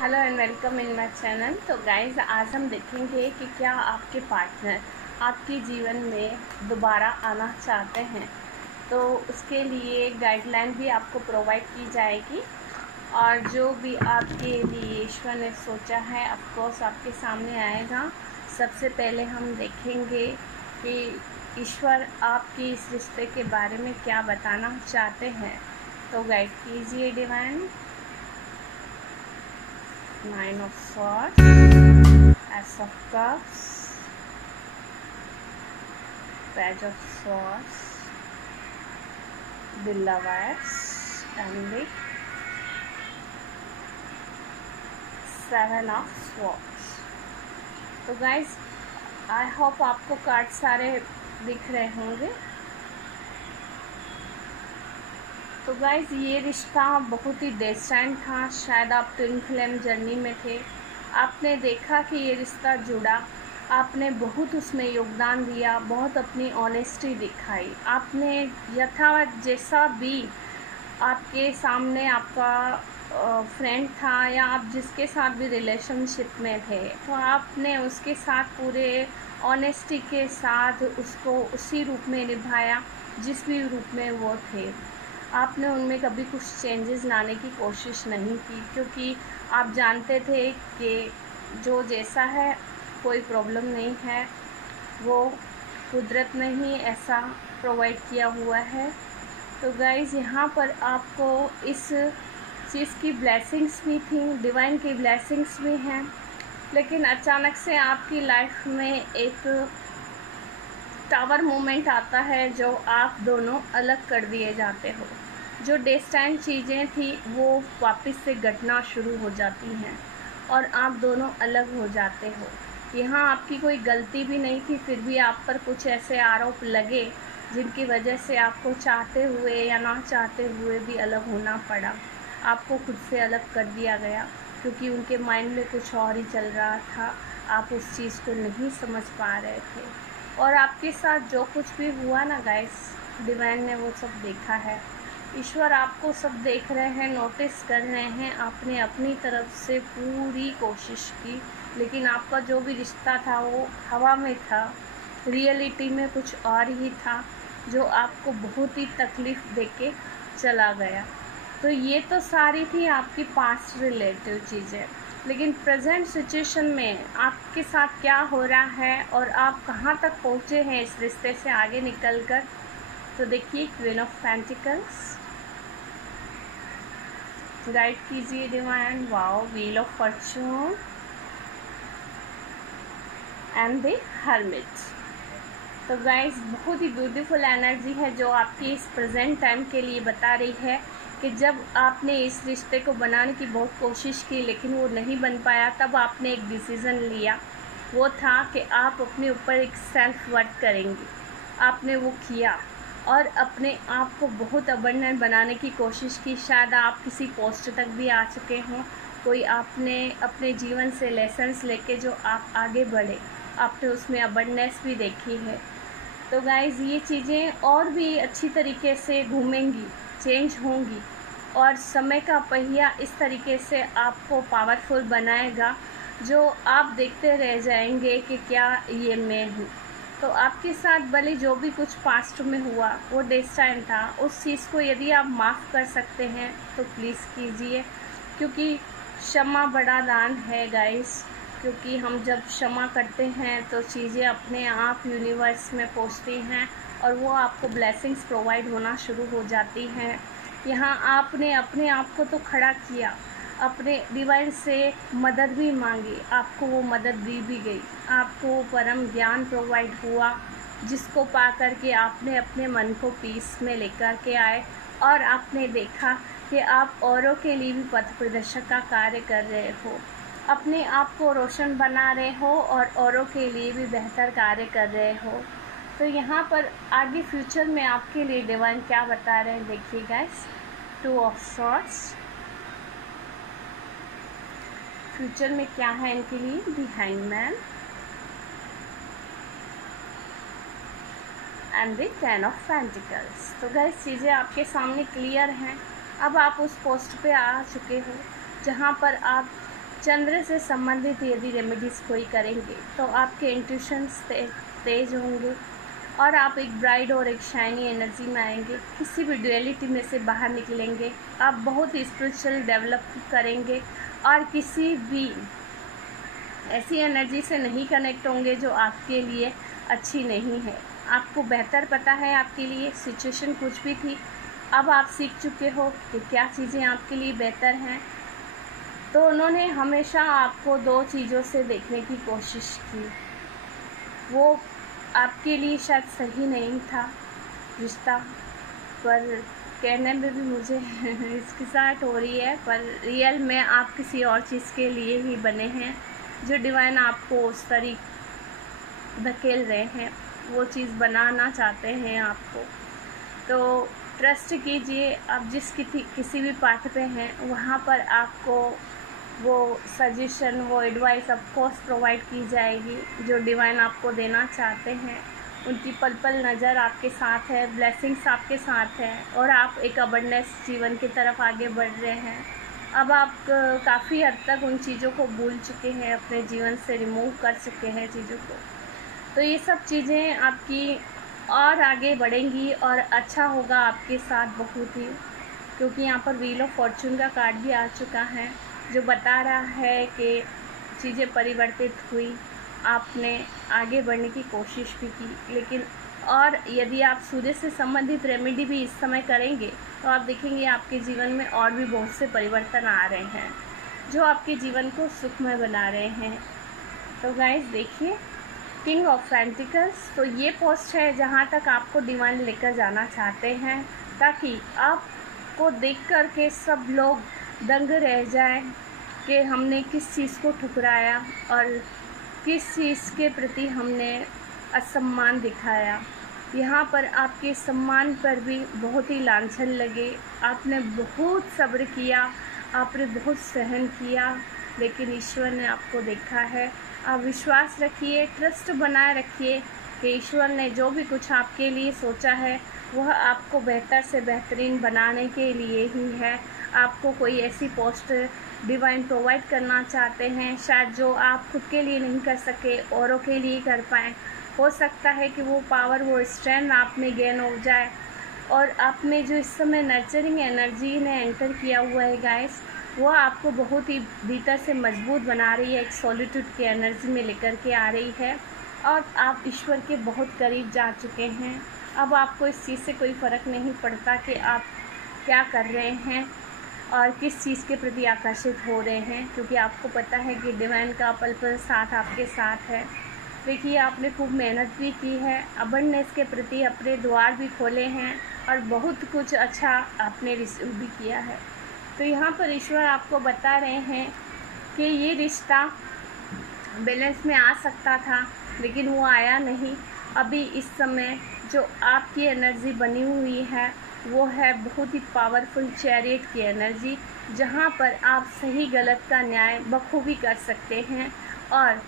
Hello and welcome in my channel. तो guys, आज हम देखेंगे कि क्या आपके पार्टनर आपके जीवन में दोबारा आना चाहते हैं। तो उसके लिए गाइडलाइन भी आपको प्रोवाइड की जाएगी और जो भी आपके लिए ईश्वर ने सोचा है ऑफ कोर्स आपके सामने आएगा। सबसे पहले हम देखेंगे कि ईश्वर आपके इस रिश्ते के बारे में क्या बताना चाहते हैं। तो गाइड कीजिए divine. Nine of Swords, Ace of Cups, Page of Swords, the Lovers, and the Seven of Swords। तो गाइज, आई होप आपको कार्ड सारे दिख रहे होंगे। तो गाइज, ये रिश्ता बहुत ही डेस्टाइन था। शायद आप ट्विन फ्लेम जर्नी में थे। आपने देखा कि ये रिश्ता जुड़ा, आपने बहुत उसमें योगदान दिया, बहुत अपनी ऑनेस्टी दिखाई। आपने यथावत जैसा भी आपके सामने आपका फ्रेंड था या आप जिसके साथ भी रिलेशनशिप में थे, तो आपने उसके साथ पूरे ऑनेस्टी के साथ उसको उसी रूप में निभाया जिस भी रूप में वो थे। आपने उनमें कभी कुछ चेंजेस लाने की कोशिश नहीं की, क्योंकि आप जानते थे कि जो जैसा है कोई प्रॉब्लम नहीं है, वो कुदरत ने ही ऐसा प्रोवाइड किया हुआ है। तो गाइज़, यहाँ पर आपको इस चीज़ की ब्लेसिंग्स भी थी, डिवाइन की ब्लेसिंग्स भी हैं, लेकिन अचानक से आपकी लाइफ में एक टावर मोमेंट आता है जो आप दोनों अलग कर दिए जाते हो। जो डेस्टाइन चीज़ें थी वो वापस से घटना शुरू हो जाती हैं और आप दोनों अलग हो जाते हो। यहाँ आपकी कोई गलती भी नहीं थी, फिर भी आप पर कुछ ऐसे आरोप लगे जिनकी वजह से आपको चाहते हुए या ना चाहते हुए भी अलग होना पड़ा। आपको खुद से अलग कर दिया गया क्योंकि उनके माइंड में कुछ और ही चल रहा था। आप उस चीज़ को नहीं समझ पा रहे थे और आपके साथ जो कुछ भी हुआ ना गाइस, डिवाइन ने वो सब देखा है। ईश्वर आपको सब देख रहे हैं, नोटिस कर रहे हैं। आपने अपनी तरफ से पूरी कोशिश की, लेकिन आपका जो भी रिश्ता था वो हवा में था। रियलिटी में कुछ और ही था जो आपको बहुत ही तकलीफ़ देके चला गया। तो ये तो सारी थी आपकी पास्ट रिलेटिव चीज़ें, लेकिन प्रेजेंट सिचुएशन में आपके साथ क्या हो रहा है और आप कहाँ तक पहुँचे हैं इस रिश्ते से आगे निकलकर। तो देखिए, क्वीन ऑफ पेंटिकल्स, गाइड कीजिए divine. Wow, wheel of Fortune and the hermit. तो गाइस, बहुत ही ब्यूटीफुल एनर्जी है जो आपकी इस प्रेजेंट टाइम के लिए बता रही है कि जब आपने इस रिश्ते को बनाने की बहुत कोशिश की लेकिन वो नहीं बन पाया, तब आपने एक डिसीज़न लिया। वो था कि आप अपने ऊपर एक सेल्फ वर्क करेंगे। आपने वो किया और अपने आप को बहुत अबंडेंट बनाने की कोशिश की। शायद आप किसी पोस्ट तक भी आ चुके हों। कोई आपने अपने जीवन से लेसन्स लेके जो आप आगे बढ़े, आपने उसमें अबंडेंस भी देखी है। तो गाइज़, ये चीज़ें और भी अच्छी तरीके से घूमेंगी, चेंज होंगी और समय का पहिया इस तरीके से आपको पावरफुल बनाएगा जो आप देखते रह जाएंगे कि क्या ये मैं हूँ। तो आपके साथ भले जो भी कुछ पास्ट में हुआ वो डेस्टाइन था, उस चीज़ को यदि आप माफ़ कर सकते हैं तो प्लीज़ कीजिए, क्योंकि क्षमा बड़ा दान है गाइस। क्योंकि हम जब क्षमा करते हैं तो चीज़ें अपने आप यूनिवर्स में पहुंचती हैं और वो आपको ब्लेसिंग्स प्रोवाइड होना शुरू हो जाती हैं। यहाँ आपने अपने आप को तो खड़ा किया, अपने डिवाइन से मदद भी मांगी, आपको वो मदद दी भी गई। आपको वो परम ज्ञान प्रोवाइड हुआ जिसको पा कर के आपने अपने मन को पीस में लेकर के आए और आपने देखा कि आप औरों के लिए भी पथ प्रदर्शक का कार्य कर रहे हो, अपने आप को रोशन बना रहे हो और औरों के लिए भी बेहतर कार्य कर रहे हो। तो यहाँ पर आगे फ्यूचर में आपके लिए डिवाइन क्या बता रहे हैं देखिए guys. Two of swords, future में क्या है इनके लिए। The hangman and the ten of pentacles. तो गाइस, चीज़ें आपके सामने क्लियर हैं। अब आप उस पोस्ट पे आ चुके हो जहाँ पर आप चंद्र से संबंधित यदि रेमेडीज़ कोई करेंगे तो आपके इंट्यूशंस तेज होंगे और आप एक ब्राइट और एक शाइनी एनर्जी में आएंगे, किसी भी ड्यूअलिटी में से बाहर निकलेंगे, आप बहुत ही स्पिरिचुअल डेवलप करेंगे और किसी भी ऐसी एनर्जी से नहीं कनेक्ट होंगे जो आपके लिए अच्छी नहीं है। आपको बेहतर पता है आपके लिए सिचुएशन कुछ भी थी, अब आप सीख चुके हो कि क्या चीज़ें आपके लिए बेहतर हैं। तो उन्होंने हमेशा आपको दो चीज़ों से देखने की कोशिश की, वो आपके लिए शायद सही नहीं था रिश्ता, पर कहने में भी मुझे हिचकिचाहट हो रही है, पर रियल में आप किसी और चीज़ के लिए ही बने हैं, जो डिवाइन आपको उस तरीके धकेल रहे हैं, वो चीज़ बनाना चाहते हैं आपको। तो ट्रस्ट कीजिए, आप किसी भी पाथ पे हैं वहाँ पर आपको वो सजेशन, वो एडवाइस ऑफ कोर्स प्रोवाइड की जाएगी जो डिवाइन आपको देना चाहते हैं। उनकी पल पल नज़र आपके साथ है, ब्लेसिंग्स आपके साथ है और आप एक अबंडेंस जीवन की तरफ आगे बढ़ रहे हैं। अब आप काफ़ी हद तक उन चीज़ों को भूल चुके हैं, अपने जीवन से रिमूव कर चुके हैं चीज़ों को। तो ये सब चीज़ें आपकी और आगे बढ़ेंगी और अच्छा होगा आपके साथ बहुत ही, क्योंकि यहाँ पर व्हील ऑफ फॉर्चून का कार्ड भी आ चुका है जो बता रहा है कि चीज़ें परिवर्तित हुई, आपने आगे बढ़ने की कोशिश भी की, लेकिन और यदि आप सूर्य से संबंधित रेमेडी भी इस समय करेंगे तो आप देखेंगे आपके जीवन में और भी बहुत से परिवर्तन आ रहे हैं जो आपके जीवन को सुखमय बना रहे हैं। तो गाइस देखिए, किंग ऑफ पेंटिकल्स, तो ये पोस्ट है जहाँ तक आपको डिवाइन लेकर जाना चाहते हैं, ताकि आपको देख कर के सब लोग दंग रह जाए कि हमने किस चीज़ को ठुकराया और किस चीज़ के प्रति हमने असम्मान दिखाया। यहाँ पर आपके सम्मान पर भी बहुत ही लांछन लगे, आपने बहुत सब्र किया, आपने बहुत सहन किया, लेकिन ईश्वर ने आपको देखा है। आप विश्वास रखिए, ट्रस्ट बनाए रखिए कि ईश्वर ने जो भी कुछ आपके लिए सोचा है वह आपको बेहतर से बेहतरीन बनाने के लिए ही है। आपको कोई ऐसी पोस्ट डिवाइन प्रोवाइड करना चाहते हैं शायद जो आप खुद के लिए नहीं कर सके, औरों के लिए कर पाएँ। हो सकता है कि वो पावर, वो स्ट्रेंथ आप में गेन हो जाए और आप में जो इस समय नर्चरिंग एनर्जी ने एंटर किया हुआ है गाइस, वो आपको बहुत ही भीतर से मजबूत बना रही है, एक सॉलिट्यूड की एनर्जी में लेकर के आ रही है और आप ईश्वर के बहुत करीब जा चुके हैं। अब आपको इस चीज़ से कोई फ़र्क नहीं पड़ता कि आप क्या कर रहे हैं और किस चीज़ के प्रति आकर्षित हो रहे हैं, क्योंकि आपको पता है कि डिवाइन का पल पल साथ आपके साथ है। देखिए, आपने खूब मेहनत भी की है, अबंडेंस के प्रति अपने द्वार भी खोले हैं और बहुत कुछ अच्छा आपने रिसीव भी किया है। तो यहाँ पर ईश्वर आपको बता रहे हैं कि ये रिश्ता बैलेंस में आ सकता था, लेकिन वो आया नहीं। अभी इस समय जो आपकी एनर्जी बनी हुई है वो है बहुत ही पावरफुल चैरियट की एनर्जी, जहाँ पर आप सही गलत का न्याय बखूबी कर सकते हैं और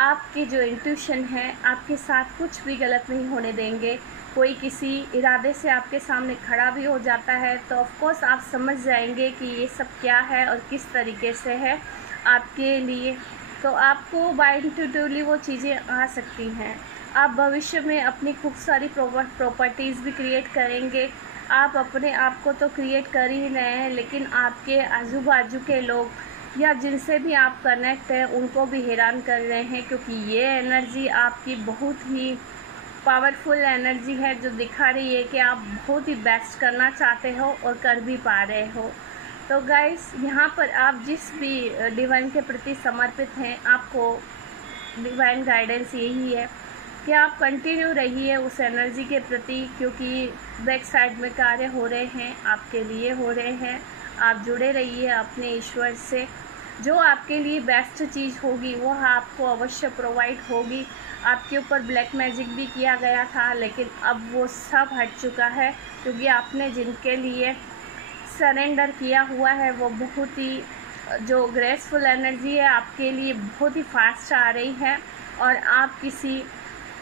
आपकी जो इंट्यूशन है आपके साथ कुछ भी गलत नहीं होने देंगे। कोई किसी इरादे से आपके सामने खड़ा भी हो जाता है तो ऑफ कोर्स आप समझ जाएंगे कि ये सब क्या है और किस तरीके से है आपके लिए। तो आपको बाय इंट्यूटिवली वो चीज़ें आ सकती हैं। आप भविष्य में अपनी खूब सारी प्रॉपर्टीज़ भी क्रिएट करेंगे। आप अपने आप को तो क्रिएट कर ही रहे हैं, लेकिन आपके आजू बाजू के लोग या जिनसे भी आप कनेक्ट हैं उनको भी हैरान कर रहे हैं, क्योंकि ये एनर्जी आपकी बहुत ही पावरफुल एनर्जी है जो दिखा रही है कि आप बहुत ही बेस्ट करना चाहते हो और कर भी पा रहे हो। तो गाइस, यहाँ पर आप जिस भी डिवाइन के प्रति समर्पित हैं, आपको डिवाइन गाइडेंस यही है कि आप कंटिन्यू रहिए उस एनर्जी के प्रति, क्योंकि बैक साइड में कार्य हो रहे हैं, आपके लिए हो रहे हैं। आप जुड़े रहिए अपने ईश्वर से, जो आपके लिए बेस्ट चीज़ होगी वह आपको अवश्य प्रोवाइड होगी। आपके ऊपर ब्लैक मैजिक भी किया गया था, लेकिन अब वो सब हट चुका है, क्योंकि आपने जिनके लिए सरेंडर किया हुआ है वो बहुत ही जो ग्रेसफुल एनर्जी है आपके लिए बहुत ही फास्ट आ रही है और आप किसी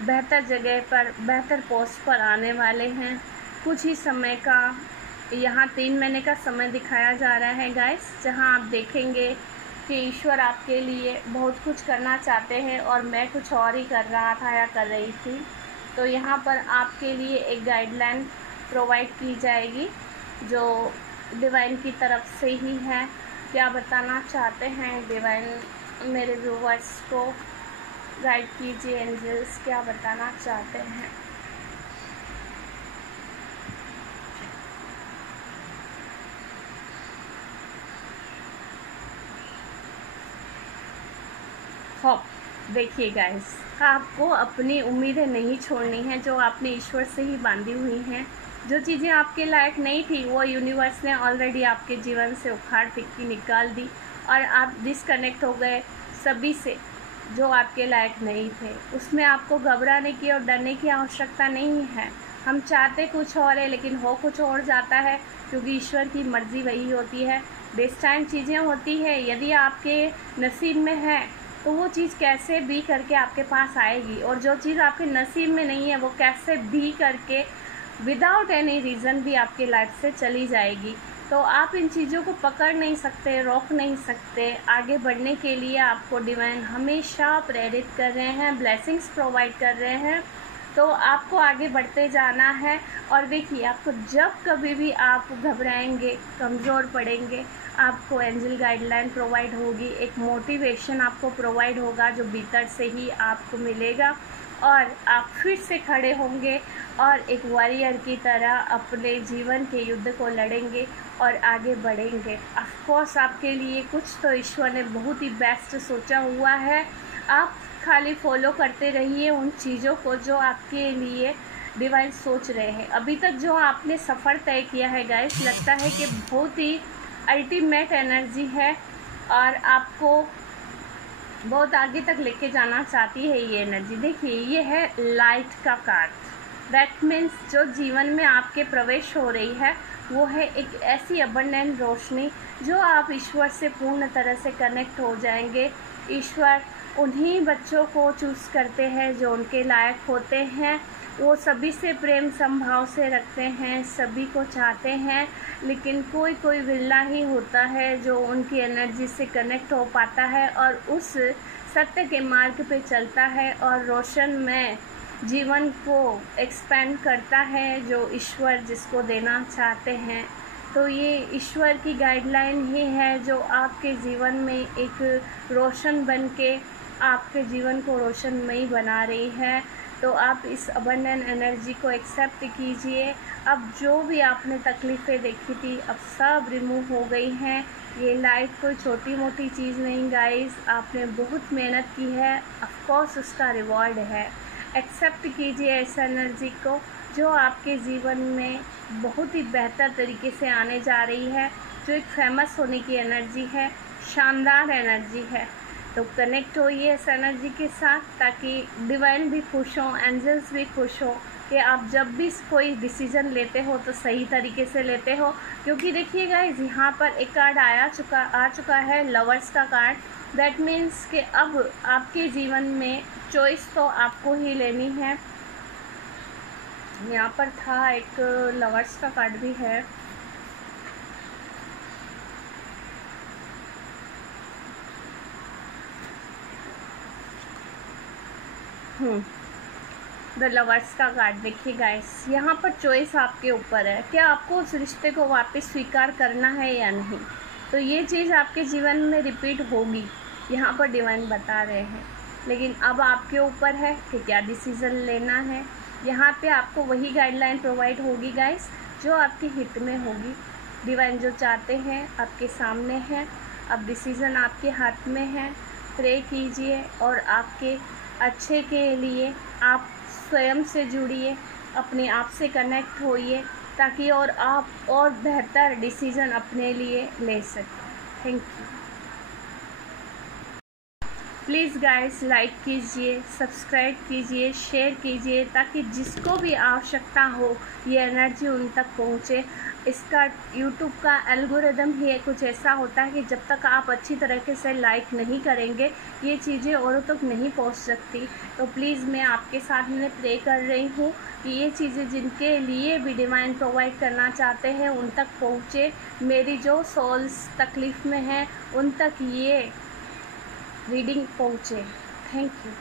बेहतर जगह पर, बेहतर पोस्ट पर आने वाले हैं। कुछ ही समय का, यहाँ 3 महीने का समय दिखाया जा रहा है गाइस, जहाँ आप देखेंगे कि ईश्वर आपके लिए बहुत कुछ करना चाहते हैं और मैं कुछ और ही कर रहा था या कर रही थी। तो यहाँ पर आपके लिए एक गाइडलाइन प्रोवाइड की जाएगी जो डिवाइन की तरफ से ही है। क्या बताना चाहते हैं डिवाइन मेरे व्यूवर्स को? गाइड कीजिए एंजल्स, क्या बताना चाहते हैं? देखिए गाइस, आपको अपनी उम्मीदें नहीं छोड़नी है जो आपने ईश्वर से ही बांधी हुई हैं। जो चीज़ें आपके लायक नहीं थी वो यूनिवर्स ने ऑलरेडी आपके जीवन से उखाड़ फेंक के निकाल दी और आप डिसकनेक्ट हो गए सभी से जो आपके लायक नहीं थे। उसमें आपको घबराने की और डरने की आवश्यकता नहीं है। हम चाहते कुछ और है लेकिन हो कुछ और जाता है, क्योंकि ईश्वर की मर्ज़ी वही होती है। डेस्टाइन चीज़ें होती है, यदि आपके नसीब में है तो वो चीज़ कैसे भी करके आपके पास आएगी, और जो चीज़ आपके नसीब में नहीं है वो कैसे भी करके विदाउट एनी रीज़न भी आपके लाइफ से चली जाएगी। तो आप इन चीज़ों को पकड़ नहीं सकते, रोक नहीं सकते। आगे बढ़ने के लिए आपको डिवाइन हमेशा प्रेरित कर रहे हैं, ब्लेसिंग्स प्रोवाइड कर रहे हैं। तो आपको आगे बढ़ते जाना है। और देखिए, आपको जब कभी भी आप घबराएंगे, कमज़ोर पड़ेंगे, आपको एंजल गाइडलाइन प्रोवाइड होगी, एक मोटिवेशन आपको प्रोवाइड होगा जो भीतर से ही आपको मिलेगा और आप फिर से खड़े होंगे और एक वॉरियर की तरह अपने जीवन के युद्ध को लड़ेंगे और आगे बढ़ेंगे। ऑफ कोर्स आपके लिए कुछ तो ईश्वर ने बहुत ही बेस्ट सोचा हुआ है। आप खाली फॉलो करते रहिए उन चीज़ों को जो आपके लिए डिवाइन सोच रहे हैं। अभी तक जो आपने सफ़र तय किया है गाइस, लगता है कि बहुत ही अल्टीमेट एनर्जी है और आपको बहुत आगे तक लेके जाना चाहती है ये एनर्जी। देखिए, ये है लाइट का कार्ड। दैट मीन्स जो जीवन में आपके प्रवेश हो रही है वो है एक ऐसी अबंडेंट रोशनी जो आप ईश्वर से पूर्ण तरह से कनेक्ट हो जाएंगे। ईश्वर उन्हीं बच्चों को चूज़ करते हैं जो उनके लायक होते हैं। वो सभी से प्रेम संभाव से रखते हैं, सभी को चाहते हैं, लेकिन कोई कोई विरला ही होता है जो उनकी एनर्जी से कनेक्ट हो पाता है और उस सत्य के मार्ग पे चलता है और रोशन में जीवन को एक्सपेंड करता है जो ईश्वर जिसको देना चाहते हैं। तो ये ईश्वर की गाइडलाइन ही है जो आपके जीवन में एक रोशन बन के आपके जीवन को रोशनमयी बना रही है। तो आप इस अबंडेंट एनर्जी को एक्सेप्ट कीजिए। अब जो भी आपने तकलीफ़ें देखी थी अब सब रिमूव हो गई हैं। ये लाइफ कोई छोटी मोटी चीज़ नहीं गाइस, आपने बहुत मेहनत की है, ऑफ कोर्स उसका रिवॉर्ड है। एक्सेप्ट कीजिए इस एनर्जी को जो आपके जीवन में बहुत ही बेहतर तरीके से आने जा रही है, जो एक फेमस होने की एनर्जी है, शानदार एनर्जी है। तो कनेक्ट होइए इस एनर्जी के साथ ताकि डिवाइन भी खुश हो, एंजल्स भी खुश हो कि आप जब भी कोई डिसीज़न लेते हो तो सही तरीके से लेते हो। क्योंकि देखिए गाइस, यहाँ पर एक कार्ड आ चुका है, लवर्स का कार्ड। दैट मीन्स कि अब आपके जीवन में चॉइस तो आपको ही लेनी है। यहाँ पर था एक लवर्स का कार्ड भी है। द लवर्स का कार्ड देखिए गाइस, यहाँ पर चॉइस आपके ऊपर है। क्या आपको उस रिश्ते को वापस स्वीकार करना है या नहीं? तो ये चीज़ आपके जीवन में रिपीट होगी, यहाँ पर डिवाइन बता रहे हैं। लेकिन अब आपके ऊपर है कि क्या डिसीज़न लेना है। यहाँ पे आपको वही गाइडलाइन प्रोवाइड होगी गाइस जो आपके हित में होगी। डिवाइन जो चाहते हैं आपके सामने है। अब डिसीज़न आपके हाथ में है। प्रे कीजिए और आपके अच्छे के लिए आप स्वयं से जुड़िए, अपने आप से कनेक्ट होइए ताकि और आप और बेहतर डिसीज़न अपने लिए ले सकें। Thank you. Please guys, like कीजिए, सब्सक्राइब कीजिए, शेयर कीजिए ताकि जिसको भी आवश्यकता हो ये एनर्जी उन तक पहुँचे। इसका यूट्यूब का एल्गोरिदम ही कुछ ऐसा होता है कि जब तक आप अच्छी तरीके से लाइक नहीं करेंगे ये चीज़ें औरों तक नहीं पहुंच सकती। तो प्लीज़ मैं आपके साथ में प्रे कर रही हूँ कि ये चीज़ें जिनके लिए भी डिवाइन प्रोवाइड करना चाहते हैं उन तक पहुँचे। मेरी जो सोल्स तकलीफ़ में है उन तक ये रीडिंग पहुँचे। Thank you.